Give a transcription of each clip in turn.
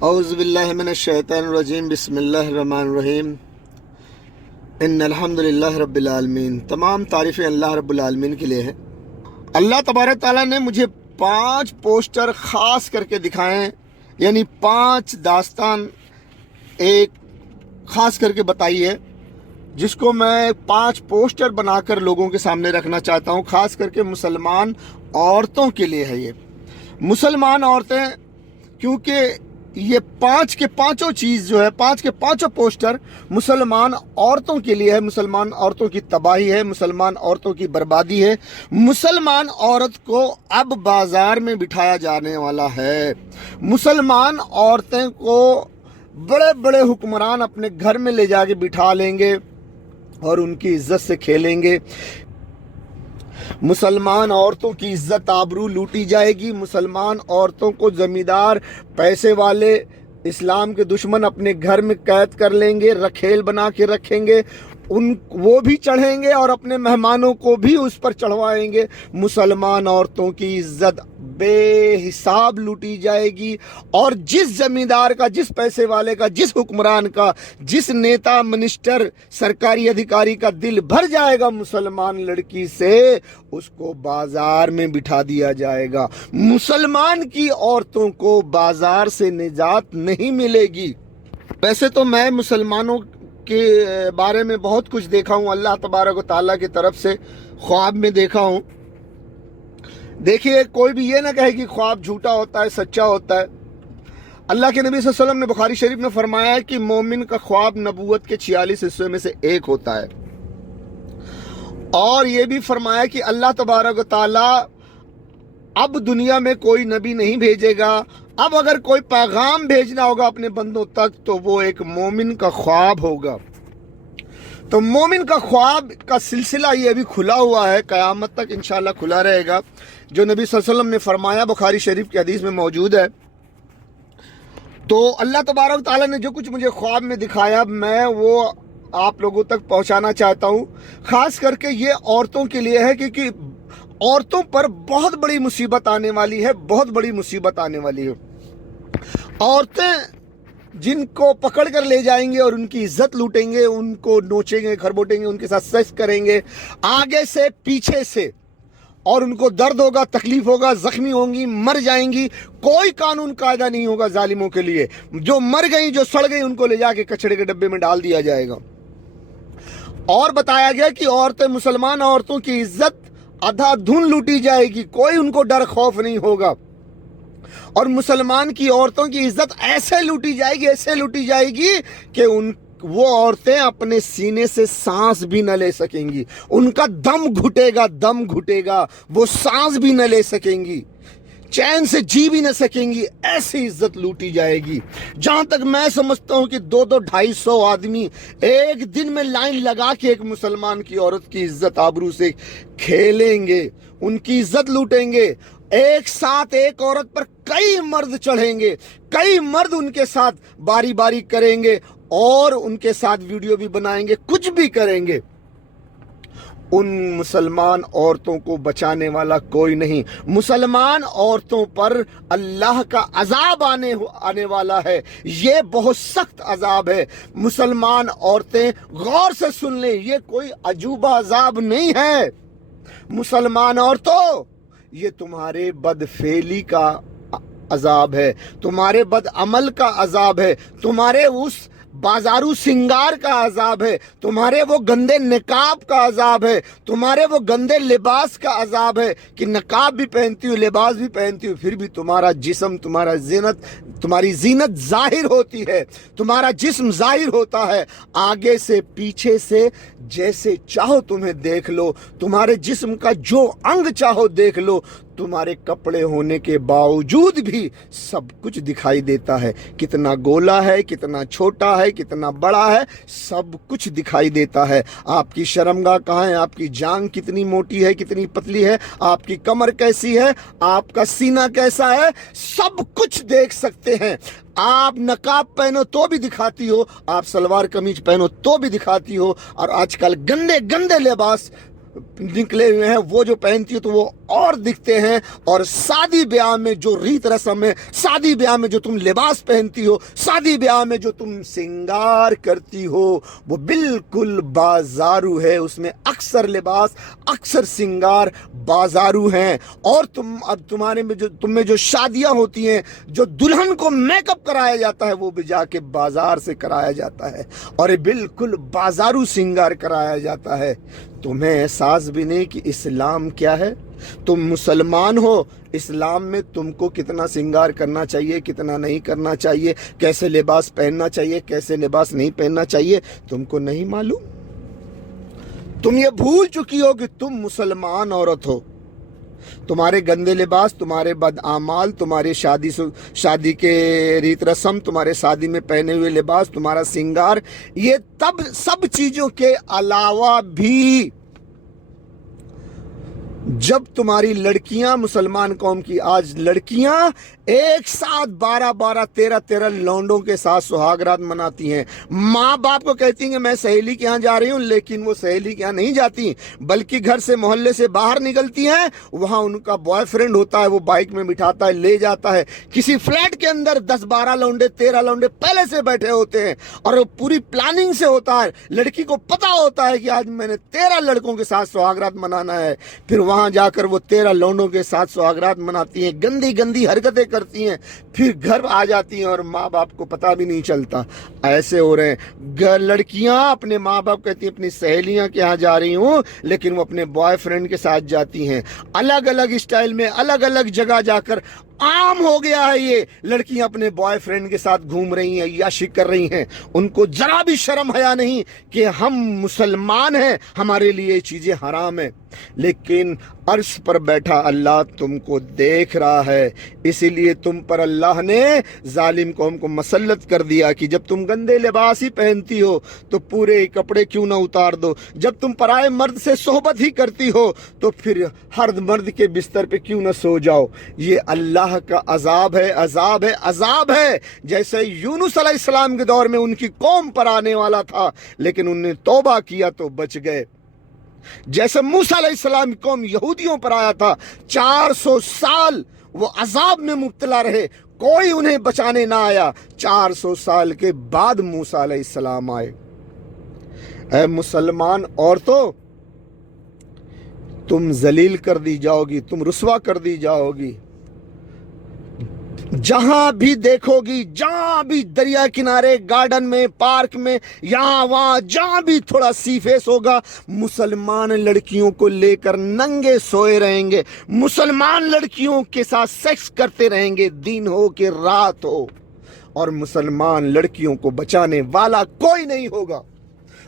औज़ु बिल्लाहि मिनश्शैतानिर्रजीम बिस्मिल्लाहिर्रहमानिर्रहीम इन्नल्हम्दुलिल्लाहि रब्बिल आलमीन। तमाम तारीफ़ें अल्लाह रब्बुल आलमीन के लिए है। अल्लाह तबारक ताला ने मुझे 5 पोस्टर ख़ास करके दिखाए हैं, यानी 5 दास्तान एक ख़ास करके बताई है, जिसको मैं 5 पोस्टर बनाकर लोगों के सामने रखना चाहता हूँ। ख़ास करके मुसलमान औरतों के लिए है ये। मुसलमान औरतें, क्योंकि ये 5 के 5 चीज़ जो है, 5 के 5 पोस्टर मुसलमान औरतों के लिए है। मुसलमान औरतों की तबाही है, मुसलमान औरतों की बर्बादी है। मुसलमान औरत को अब बाजार में बिठाया जाने वाला है। मुसलमान औरतें को बड़े बड़े हुक्मरान अपने घर में ले जाके बिठा लेंगे और उनकी इज्जत से खेलेंगे। मुसलमान औरतों की इज्जत आबरू लूटी जाएगी। मुसलमान औरतों को जमींदार, पैसे वाले, इस्लाम के दुश्मन अपने घर में कैद कर लेंगे, रखेल बना के रखेंगे। वो भी चढ़ेंगे और अपने मेहमानों को भी उस पर चढ़वाएंगे। मुसलमान औरतों की इज्जत बेहिसाब लूटी जाएगी और जिस जमींदार का, जिस पैसे वाले का, जिस हुक्मरान का, जिस नेता, मिनिस्टर, सरकारी अधिकारी का दिल भर जाएगा मुसलमान लड़की से, उसको बाजार में बिठा दिया जाएगा। मुसलमान की औरतों को बाजार से निजात नहीं मिलेगी। वैसे तो मैं मुसलमानों के बारे में बहुत कुछ देखा हूँ, अल्लाह तबारक व तआला की तरफ से ख्वाब में देखा हूँ। देखिए, कोई भी ये ना कहे कि ख्वाब झूठा होता है, सच्चा होता है। अल्लाह के नबी सल्लल्लाहु अलैहि वसल्लम ने बुखारी शरीफ में फरमाया है कि मोमिन का ख्वाब नबूवत के 46 हिस्सों में से एक होता है। और ये भी फरमाया कि अल्लाह तबारक व तआला अब दुनिया में कोई नबी नहीं भेजेगा। अब अगर कोई पैगाम भेजना होगा अपने बंदों तक तो वो एक मोमिन का ख्वाब होगा। तो मोमिन का ख्वाब का सिलसिला ये अभी खुला हुआ है, क़यामत तक इंशाल्लाह खुला रहेगा। जो नबी सल्लल्लाहु अलैहि वसल्लम ने फरमाया बुखारी शरीफ की हदीस में मौजूद है। तो अल्लाह तबारक ताला ने जो कुछ मुझे ख्वाब में दिखाया, मैं वो आप लोगों तक पहुंचाना चाहता हूं। खास करके ये औरतों के लिए है, क्योंकि औरतों पर बहुत बड़ी मुसीबत आने वाली है, बहुत बड़ी मुसीबत आने वाली है। औरतें जिनको पकड़ कर ले जाएंगे और उनकी इज्जत लूटेंगे, उनको नोचेंगे, खरबोटेंगे, उनके साथ सेक्स करेंगे आगे से पीछे से, और उनको दर्द होगा, तकलीफ होगा, जख्मी होंगी, मर जाएंगी। कोई कानून कायदा नहीं होगा जालिमों के लिए। जो मर गई, जो सड़ गई, उनको ले जाके कचड़े के डब्बे में डाल दिया जाएगा। और बताया गया कि औरतें, मुसलमान औरतों की इज्जत अंधाधुंध लूटी जाएगी, कोई उनको डर खौफ नहीं होगा। और मुसलमान की औरतों की इज्जत ऐसे लूटी जाएगी, ऐसे लूटी जाएगी कि वो औरतें अपने सीने से सांस भी न ले सकेंगी। उनका दम घुटेगा, दम घुटेगा, वो सांस भी न ले सकेंगी, चैन से जी भी न सकेंगी। ऐसी इज्जत लूटी जाएगी। जहां तक मैं समझता हूं कि 200-250 आदमी एक दिन में लाइन लगा के एक मुसलमान की औरत की इज्जत आबरू से खेलेंगे, उनकी इज्जत लूटेंगे। एक साथ एक औरत पर कई मर्द चढ़ेंगे, कई मर्द उनके साथ बारी बारी करेंगे और उनके साथ वीडियो भी बनाएंगे, कुछ भी करेंगे। उन मुसलमान औरतों को बचाने वाला कोई नहीं। मुसलमान औरतों पर अल्लाह का अजाब आने वाला है। ये बहुत सख्त अजाब है। मुसलमान औरतें गौर से सुन लें, ये कोई अजूबा अजाब नहीं है। मुसलमान औरतों, ये तुम्हारे बदफेली का अजाब है, तुम्हारे बदअमल का अजाब है, तुम्हारे उस बाजारू सिंगार का अजाब है, तुम्हारे वो गंदे निकाब का अजाब है, तुम्हारे वो गंदे लिबास का अजाब है कि नकाब भी पहनती हो, लिबास भी पहनती हो, फिर भी तुम्हारा जिस्म, तुम्हारी जीनत जाहिर होती है, तुम्हारा जिस्म जाहिर होता है। आगे से पीछे से जैसे चाहो तुम्हें देख लो, तुम्हारे जिस्म का जो अंग चाहो देख लो, तुम्हारे कपड़े होने के बावजूद भी सब कुछ दिखाई देता है। कितना गोला है, कितना छोटा है, कितना बड़ा है, सब कुछ दिखाई देता है। आपकी शर्मगाह कहाँ है, आपकी जांग कितनी मोटी है, कितनी पतली है, आपकी कमर कैसी है, आपका सीना कैसा है, सब कुछ देख सकते हैं। आप नकाब पहनो तो भी दिखाती हो, आप सलवार कमीज पहनो तो भी दिखाती हो, और आजकल गंदे गंदे लिबास निकले हुए हैं वो जो पहनती है तो वो और दिखते हैं। और शादी ब्याह में जो रीत रस्म है, शादी ब्याह में जो तुम लिबास पहनती हो, शादी ब्याह में जो तुम श्रृंगार करती हो, वो बिल्कुल बाजारू है। उसमें अक्सर लिबास, अक्सर श्रृंगार बाजारू हैं। और अब तुम्हारे में जो तुम में जो शादियां होती हैं, जो दुल्हन को मेकअप कराया जाता है, वो भी जाके बाजार से कराया जाता है और ये बिल्कुल बाजारू श्रृंगार कराया जाता है। तुम्हें एहसास भी नहीं कि इस्लाम क्या है। तुम मुसलमान हो, इस्लाम में तुमको कितना श्रृंगार करना चाहिए, कितना नहीं करना चाहिए, कैसे लिबास पहनना चाहिए, कैसे लिबास नहीं पहनना चाहिए, तुमको नहीं मालूम। तुम ये भूल चुकी हो कि तुम मुसलमान औरत हो। तुम्हारे गंदे लिबास, तुम्हारे बदआमाल, तुम्हारी शादी के रीत रस्म, तुम्हारे शादी में पहने हुए लिबास, तुम्हारा श्रृंगार, ये तब सब चीजों के अलावा भी जब तुम्हारी लड़कियां, मुसलमान कौम की आज लड़कियां एक साथ 12-12, 13-13 लौंडों के साथ सुहागरात मनाती हैं। माँ बाप को कहती हैं कि मैं सहेली के यहाँ जा रही हूँ, लेकिन वो सहेली के यहाँ नहीं जाती, बल्कि घर से, मोहल्ले से बाहर निकलती हैं। वहाँ उनका बॉयफ्रेंड होता है, वो बाइक में बिठाता है, ले जाता है। किसी फ्लैट के अंदर 10-12 लौंडे, 13 लौंडे पहले से बैठे होते हैं और वो पूरी प्लानिंग से होता है। लड़की को पता होता है कि आज मैंने 13 लड़कों के साथ सुहागरात मनाना है। फिर वहाँ जाकर वो 13 लौंडों के साथ सुहागरात मनाती हैं, गंदी गंदी हरकतें करती हैं, फिर घर आ जाती हैं और माँ बाप को पता भी नहीं चलता। ऐसे हो रहे हैं लड़कियां। अपने माँ बाप कहती हैं अपनी सहेलियां के यहाँ जा रही हूँ, लेकिन वो अपने बॉयफ्रेंड के साथ जाती हैं। अलग अलग स्टाइल में, अलग अलग जगह जाकर आम हो गया है ये। लड़कियां अपने बॉयफ्रेंड के साथ घूम रही हैं, अय्याशी कर रही हैं। उनको जरा भी शर्म हया नहीं कि हम मुसलमान हैं, हमारे लिए ये चीजें हराम है। लेकिन अर्श पर बैठा अल्लाह तुमको देख रहा है, इसीलिए तुम पर अल्लाह ने जालिम कौम को मसल्लत कर दिया कि जब तुम गंदे लिबास ही पहनती हो तो पूरे कपड़े क्यों ना उतार दो। जब तुम पराए मर्द से सोहबत ही करती हो तो फिर हर मर्द के बिस्तर पे क्यों ना सो जाओ। ये अल्लाह का अजाब है, अजाब है, अजाब है। जैसे यूनुस अलैहिस्सलाम के दौर में उनकी कौम पर आने वाला था, लेकिन उन्होंने तौबा किया तो बच गए। जैसे मूसा अलैहिस्सलाम की कौम यहूदियों पर आया था, 400 साल वो अजाब में मुब्तला रहे, कोई उन्हें बचाने ना आया। 400 साल के बाद मूसा अलैहिस्सलाम आए। ऐ मुसलमान औरतों, तुम जलील कर दी जाओगी, तुम रुस्वा कर दी जाओगी। जहां भी देखोगी, जहां भी दरिया किनारे, गार्डन में, पार्क में, यहां वहां जहां भी थोड़ा सी फेस होगा, मुसलमान लड़कियों को लेकर नंगे सोए रहेंगे, मुसलमान लड़कियों के साथ सेक्स करते रहेंगे, दिन हो कि रात हो, और मुसलमान लड़कियों को बचाने वाला कोई नहीं होगा।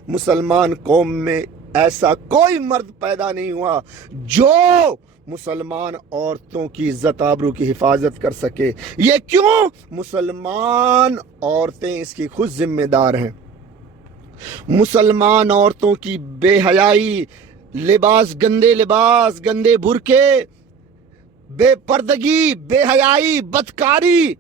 मुसलमान कौम में ऐसा कोई मर्द पैदा नहीं हुआ जो मुसलमान औरतों की इज्जत आबरू की हिफाजत कर सके। ये क्यों? मुसलमान औरतें इसकी खुद जिम्मेदार हैं। मुसलमान औरतों की बेहयाई, लिबास, गंदे बुरके, बेपर्दगी, बेहयाई, बदकारी,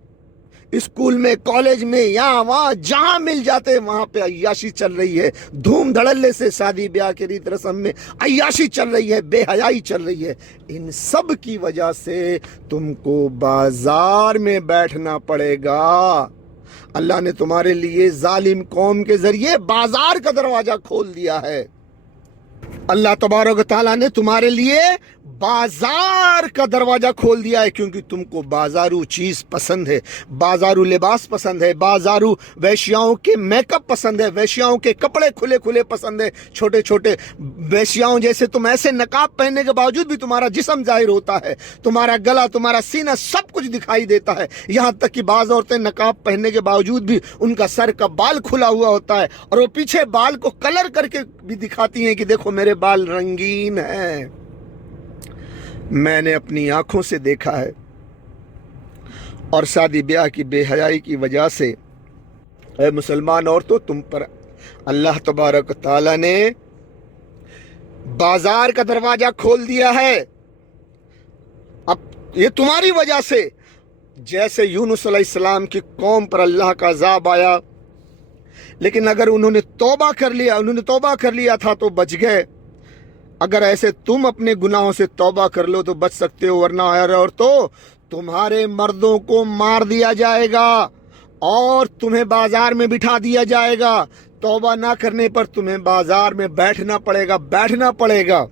स्कूल में, कॉलेज में, यहाँ वहाँ जहाँ मिल जाते वहाँ पे अय्याशी चल रही है। धूम धड़ल्ले से शादी ब्याह के रीत रस्म में अय्याशी चल रही है, बेहयाई चल रही है। इन सब की वजह से तुमको बाजार में बैठना पड़ेगा। अल्लाह ने तुम्हारे लिए जालिम कौम के जरिए बाजार का दरवाजा खोल दिया है। अल्लाह तबारक व तआला ने तुम्हारे लिए बाजार का दरवाजा खोल दिया है, क्योंकि तुमको बाजारू चीज पसंद है, बाजारू लिबास पसंद है, बाजारू वेश्याओं के मेकअप पसंद है, वेश्याओं के कपड़े खुले खुले पसंद है, छोटे छोटे वेश्याओं जैसे तुम ऐसे नकाब पहनने के बावजूद भी तुम्हारा जिस्म जाहिर होता है, तुम्हारा गला, तुम्हारा सीना, सब कुछ दिखाई देता है। यहाँ तक कि बाज औरतें नकाब पहनने के बावजूद भी उनका सर का बाल खुला हुआ होता है और वो पीछे बाल को कलर करके भी दिखाती हैं कि देखो मेरे बाल रंगीन हैं। मैंने अपनी आंखों से देखा है। और शादी ब्याह की बेहयाई की वजह से ऐ मुसलमान औरतों, तुम पर अल्लाह तबारक ताला ने बाजार का दरवाजा खोल दिया है। अब ये तुम्हारी वजह से, जैसे यूनुस अलैहिस्सलाम की कौम पर अल्लाह का अज़ाब आया, लेकिन अगर उन्होंने तौबा कर लिया था तो बच गए। अगर ऐसे तुम अपने गुनाहों से तौबा कर लो तो बच सकते हो, वरना और तो तुम्हारे मर्दों को मार दिया जाएगा और तुम्हें बाजार में बिठा दिया जाएगा। तौबा ना करने पर तुम्हें बाजार में बैठना पड़ेगा।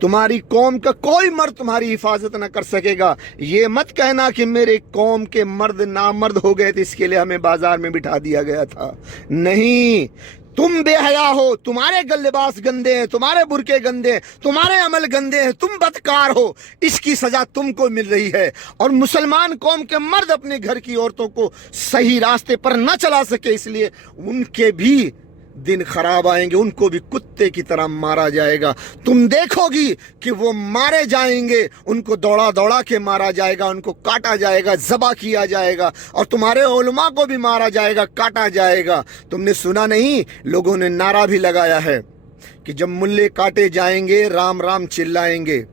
तुम्हारी कौम का कोई मर्द तुम्हारी हिफाजत ना कर सकेगा। ये मत कहना कि मेरे कौम के मर्द नामर्द हो गए थे इसके लिए हमें बाजार में बिठा दिया गया था। नहीं, तुम बेहया हो, तुम्हारे लिबास गंदे हैं, तुम्हारे बुरके गंदे हैं, तुम्हारे अमल गंदे हैं, तुम बदकार हो, इसकी सजा तुमको मिल रही है। और मुसलमान कौम के मर्द अपने घर की औरतों को सही रास्ते पर न चला सके, इसलिए उनके भी दिन खराब आएंगे, उनको भी कुत्ते की तरह मारा जाएगा। तुम देखोगी कि वो मारे जाएंगे, उनको दौड़ा दौड़ा के मारा जाएगा, उनको काटा जाएगा, ज़बा किया जाएगा, और तुम्हारे उलमा को भी मारा जाएगा, काटा जाएगा। तुमने सुना नहीं, लोगों ने नारा भी लगाया है कि जब मुल्ले काटे जाएंगे राम राम चिल्लाएंगे।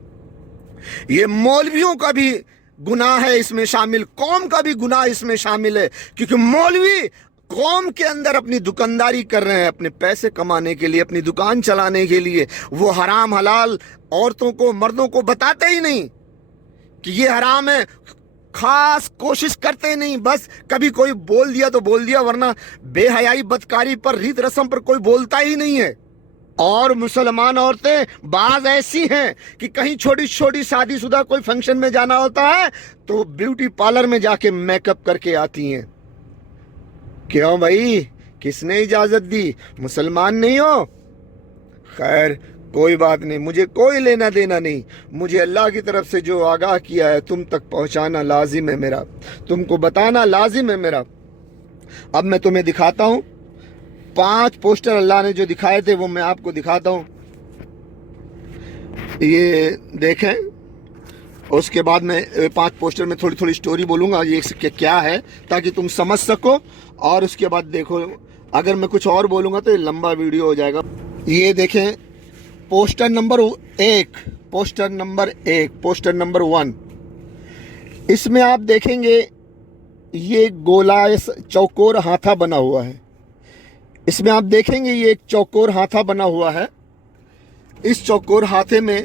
ये मौलवियों का भी गुनाह है इसमें शामिल, कौम का भी गुनाह इसमें शामिल है, क्योंकि मौलवी कौम के अंदर अपनी दुकानदारी कर रहे हैं, अपने पैसे कमाने के लिए, अपनी दुकान चलाने के लिए। वो हराम हलाल औरतों को, मर्दों को बताते ही नहीं कि ये हराम है, खास कोशिश करते नहीं, बस कभी कोई बोल दिया तो बोल दिया, वरना बेहयाई बदकारी पर, रीत रस्म पर कोई बोलता ही नहीं है। और मुसलमान औरतें बाज ऐसी हैं कि कहीं छोटी छोटी शादीशुदा कोई फंक्शन में जाना होता है तो ब्यूटी पार्लर में जाके मेकअप करके आती हैं। क्यों भाई, किसने इजाजत दी? मुसलमान नहीं हो? खैर कोई बात नहीं, मुझे कोई लेना देना नहीं। मुझे अल्लाह की तरफ से जो आगाह किया है तुम तक पहुंचाना लाजिम है मेरा, तुमको बताना लाजिम है मेरा। अब मैं तुम्हें दिखाता हूं 5 पोस्टर अल्लाह ने जो दिखाए थे वो मैं आपको दिखाता हूं। ये देखें, उसके बाद मैं 5 पोस्टर में थोड़ी थोड़ी स्टोरी बोलूंगा ये क्या है, ताकि तुम समझ सको। और उसके बाद देखो, अगर मैं कुछ और बोलूंगा तो ये लंबा वीडियो हो जाएगा। ये देखें पोस्टर नंबर 1, पोस्टर नंबर 1, इसमें आप देखेंगे ये गोला चौकोर हाथा बना हुआ है। इसमें आप देखेंगे ये एक चौकोर हाथा बना हुआ है। इस चौकोर हाथे में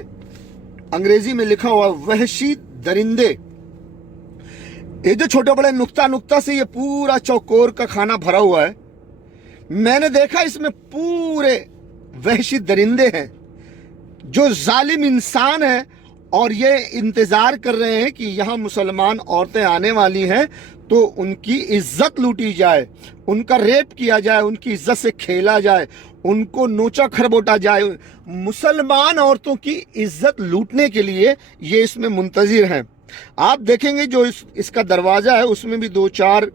अंग्रेजी में लिखा हुआ वहशी दरिंदे। ये जो छोटे बड़े नुक्ता से ये पूरा चौकोर का खाना भरा हुआ है। मैंने देखा इसमें पूरे वहशी दरिंदे हैं जो जालिम इंसान हैं, और ये इंतजार कर रहे हैं कि यहाँ मुसलमान औरतें आने वाली हैं तो उनकी इज्जत लूटी जाए, उनका रेप किया जाए, उनकी इज्जत से खेला जाए, उनको नोचा खरबोटा जाए। मुसलमान औरतों की इज्जत लूटने के लिए ये इसमें मुंतजिर हैं। आप देखेंगे जो इसका दरवाजा है उसमें भी 2-4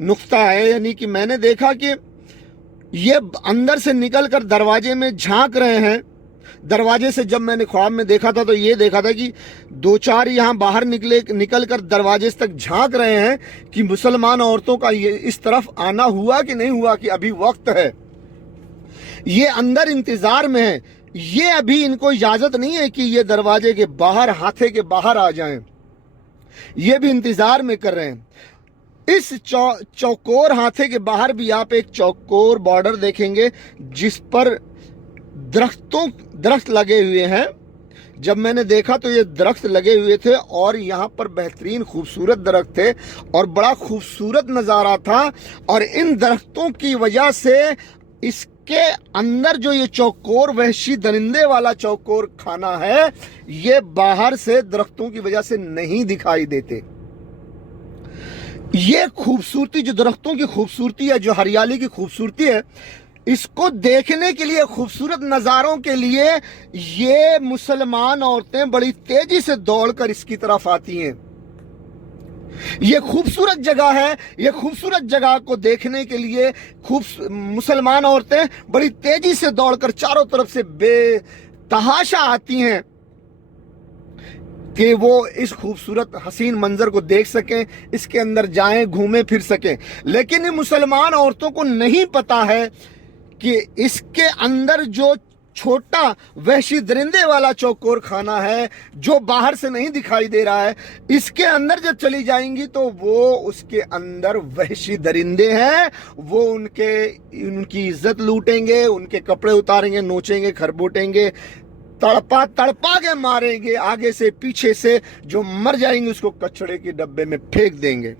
नुक्ता है, यानी कि मैंने देखा कि ये अंदर से निकलकर दरवाजे में झांक रहे हैं। दरवाजे से जब मैंने ख्वाब में देखा था तो ये देखा था कि 2-4 यहाँ बाहर निकल कर दरवाजे तक झांक रहे हैं कि मुसलमान औरतों का ये इस तरफ आना हुआ कि नहीं हुआ, कि अभी वक्त है। ये अंदर इंतजार में है, ये अभी इनको इजाजत नहीं है कि ये दरवाजे के बाहर, हाथे के बाहर आ जाएं। ये भी इंतजार में कर रहे हैं। इस चौकोर हाथे के बाहर भी आप एक चौकोर बॉर्डर देखेंगे जिस पर दरख्त लगे हुए हैं। जब मैंने देखा तो ये दरख्त लगे हुए थे और यहाँ पर बेहतरीन खूबसूरत दरख्त थे और बड़ा खूबसूरत नज़ारा था। और इन दरख्तों की वजह से इसके अंदर जो ये चौकोर वहशी दरिंदे वाला चौकोर खाना है, ये बाहर से दरख्तों की वजह से नहीं दिखाई देते। ये खूबसूरती, जो दरख्तों की खूबसूरती है, जो हरियाली की खूबसूरती है, इसको देखने के लिए, खूबसूरत नज़ारों के लिए ये मुसलमान औरतें बड़ी तेजी से दौड़कर इसकी तरफ आती हैं। ये खूबसूरत जगह है, ये खूबसूरत जगह को देखने के लिए मुसलमान औरतें बड़ी तेजी से दौड़कर चारों तरफ से बेतहाशा आती हैं कि वो इस खूबसूरत हसीन मंजर को देख सकें, इसके अंदर जाएं, घूमें फिर सकें। लेकिन इन मुसलमान औरतों को नहीं पता है कि इसके अंदर जो छोटा वहशी दरिंदे वाला चौकोर खाना है जो बाहर से नहीं दिखाई दे रहा है, इसके अंदर जब चली जाएंगी तो वो उसके अंदर वहशी दरिंदे हैं। वो उनकी इज्जत लूटेंगे, उनके कपड़े उतारेंगे, नोचेंगे, खरबोटेंगे, तड़पा तड़पा के मारेंगे आगे से पीछे से। जो मर जाएंगे उसको कचड़े के डब्बे में फेंक देंगे।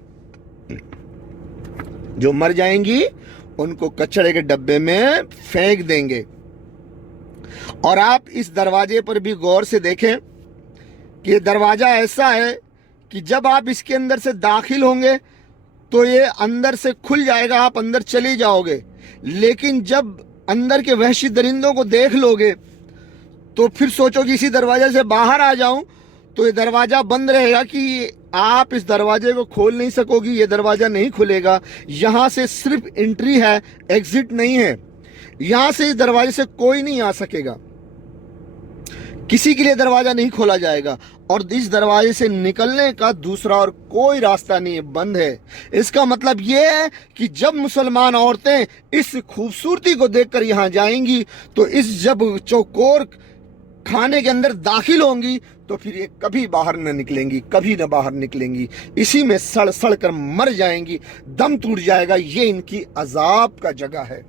जो मर जाएंगी उनको कचड़े के डब्बे में फेंक देंगे। और आप इस दरवाजे पर भी गौर से देखें कि ये दरवाजा ऐसा है कि जब आप इसके अंदर से दाखिल होंगे तो ये अंदर से खुल जाएगा, आप अंदर चले जाओगे। लेकिन जब अंदर के वहशी दरिंदों को देख लोगे तो फिर सोचो कि इसी दरवाजे से बाहर आ जाऊं, तो ये दरवाजा बंद रहेगा कि आप इस दरवाजे को खोल नहीं सकोगी। ये दरवाजा नहीं खुलेगा। यहां से सिर्फ एंट्री है, एग्जिट नहीं है। यहां से इस दरवाजे से कोई नहीं आ सकेगा, किसी के लिए दरवाजा नहीं खोला जाएगा। और इस दरवाजे से निकलने का दूसरा और कोई रास्ता नहीं है, बंद है। इसका मतलब ये है कि जब मुसलमान औरतें इस खूबसूरती को देखकर यहां जाएंगी तो इस जब चौकोर खाने के अंदर दाखिल होंगी तो फिर ये कभी बाहर न निकलेंगी, कभी न बाहर निकलेंगी। इसी में सड़ सड़ कर मर जाएंगी, दम टूट जाएगा। ये इनकी अजाब का जगह है।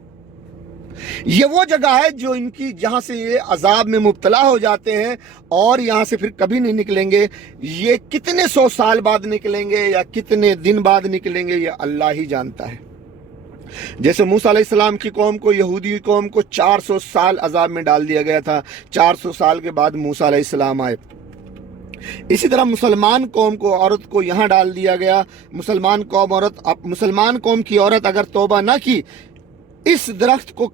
ये वो जगह है जो इनकी, जहां से ये अजाब में मुब्तला हो जाते हैं और यहां से फिर कभी नहीं निकलेंगे। ये कितने 100 साल बाद निकलेंगे या कितने दिन बाद निकलेंगे, ये अल्लाह ही जानता है। जैसे मूसा अलैहिस्सलाम की कौम को, यहूदी कौम को 400 साल अजाब में डाल दिया गया था। 400 साल के बाद मूसा अलैहिस्सलाम आए। इसी तरह मुसलमान कौम को, औरत को यहां डाल दिया गया। मुसलमान कौम की औरत अगर तौबा ना की, इस दरख्त को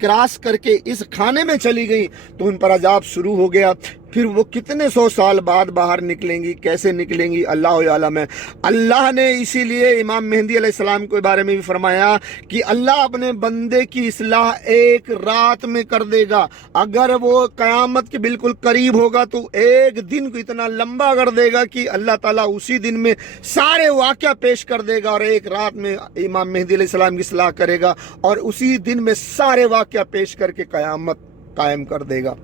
क्रॉस करके इस खाने में चली गई तो उन पर अजाब शुरू हो गया। फिर वो कितने 100 साल बाद बाहर निकलेंगी, कैसे निकलेंगी, अल्लाह आलम है। अल्लाह ने इसीलिए इमाम मेहदी अलैहिस्सलाम के बारे में भी फरमाया कि अल्लाह अपने बंदे की इस्लाह एक रात में कर देगा। अगर वो कयामत के बिल्कुल करीब होगा तो एक दिन को इतना लंबा कर देगा कि अल्लाह ताला उसी दिन में सारे वाक़या पेश कर देगा और एक रात में इमाम मेहदी अलैहिस्सलाम की इस्लाह करेगा और उसी दिन में सारे वाक़या पेश करके कयामत कायम कर देगा।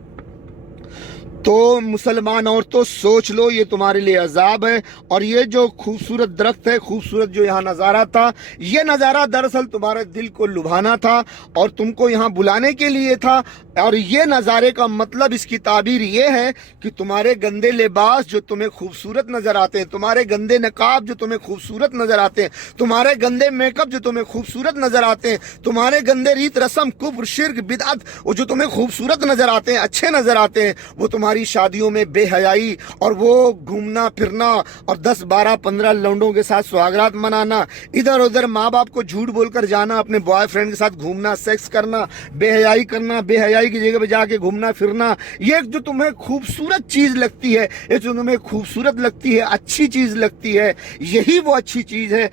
तो मुसलमान औरतों सोच लो, ये तुम्हारे लिए अजाब है। और ये जो खूबसूरत दरख्त है, खूबसूरत जो यहाँ नज़ारा था, ये नज़ारा दरअसल तुम्हारे दिल को लुभाना था और तुमको यहाँ बुलाने के लिए था। और ये नज़ारे का मतलब, इसकी ताबीर ये है कि तुम्हारे गंदे लिबास जो तुम्हें खूबसूरत नज़र आते हैं, तुम्हारे गंदे नकाब जो तुम्हें खूबसूरत नज़र आते हैं, तुम्हारे गंदे मेकअप जो तुम्हें खूबसूरत नज़र आते हैं, तुम्हारे गंदे रीत रस्म, कुफ्र, शिर्क, बिदअत जो तुम्हें खूबसूरत नज़र आते हैं, अच्छे नज़र आते हैं, वो तुम्हारी शादियों में बेहयाई और वो घूमना फिरना और 10, 12, 15 लौंडों के साथ सुहागरात मनाना, इधर उधर माँ बाप को झूठ बोलकर जाना, अपने बॉयफ्रेंड के साथ घूमना, सेक्स करना, बेहयाई करना, बेहयाई की जगह पे जाके घूमना फिरना, ये जो तुम्हें खूबसूरत चीज लगती है, ये जो तुम्हें खूबसूरत लगती है, अच्छी चीज लगती है, यही वो अच्छी चीज है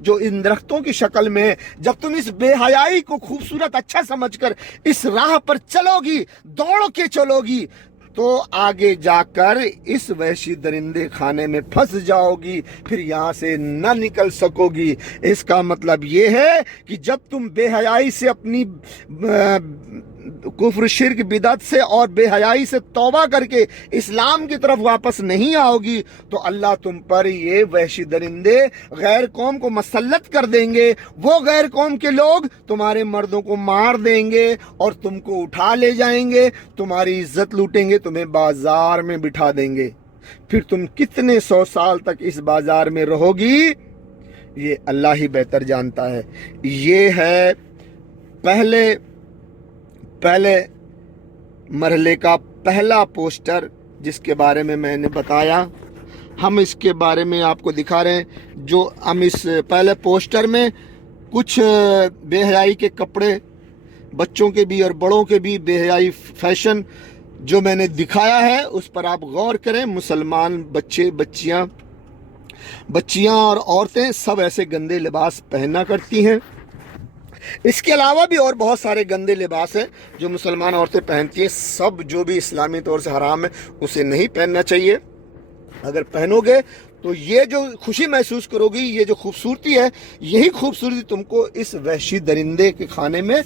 जो इन दरख्तों की शक्ल में है। जब तुम इस बेहयाई को खूबसूरत अच्छा समझकर इस राह पर चलोगी, दौड़ के चलोगी, तो आगे जाकर इस वहशी दरिंदे खाने में फंस जाओगी, फिर यहां से न निकल सकोगी। इसका मतलब ये है कि जब तुम बेहयाई से, अपनी कुफ्र, शिर्क, बिदअत से और बेहयाई से तौबा करके इस्लाम की तरफ वापस नहीं आओगी तो अल्लाह तुम पर ये वहशी दरिंदे गैर कौम को मसल्लत कर देंगे। वो गैर कौम के लोग तुम्हारे मर्दों को मार देंगे और तुमको उठा ले जाएंगे, तुम्हारी इज्जत लूटेंगे, तुम्हें बाजार में बिठा देंगे। फिर तुम कितने 100 साल तक इस बाजार में रहोगी, ये अल्लाह ही बेहतर जानता है। ये है पहले मरहले का पहला पोस्टर जिसके बारे में मैंने बताया। हम इसके बारे में आपको दिखा रहे हैं। जो हम इस पहले पोस्टर में कुछ बेहयाई के कपड़े, बच्चों के भी और बड़ों के भी बेहयाई फैशन जो मैंने दिखाया है, उस पर आप गौर करें। मुसलमान बच्चे, बच्चियां और औरतें सब ऐसे गंदे लिबास पहना करती हैं। इसके अलावा भी और बहुत सारे गंदे लिबास हैं जो मुसलमान औरतें पहनती हैं। सब जो भी इस्लामी तौर से हराम है उसे नहीं पहनना चाहिए। अगर पहनोगे तो ये जो खुशी महसूस करोगी, ये जो खूबसूरती है, यही खूबसूरती तुमको इस वहशी दरिंदे के खाने में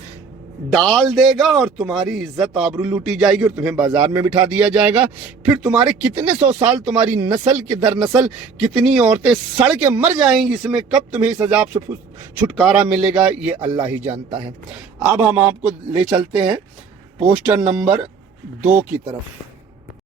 डाल देगा और तुम्हारी इज्जत आबरू लूटी जाएगी और तुम्हें बाजार में बिठा दिया जाएगा। फिर तुम्हारे कितने 100 साल, तुम्हारी नस्ल के दर नस्ल कितनी औरतें सड़ के मर जाएंगी। इसमें कब तुम्हें इस अजाब से छुटकारा मिलेगा, ये अल्लाह ही जानता है। अब हम आपको ले चलते हैं पोस्टर नंबर دو کی طرف.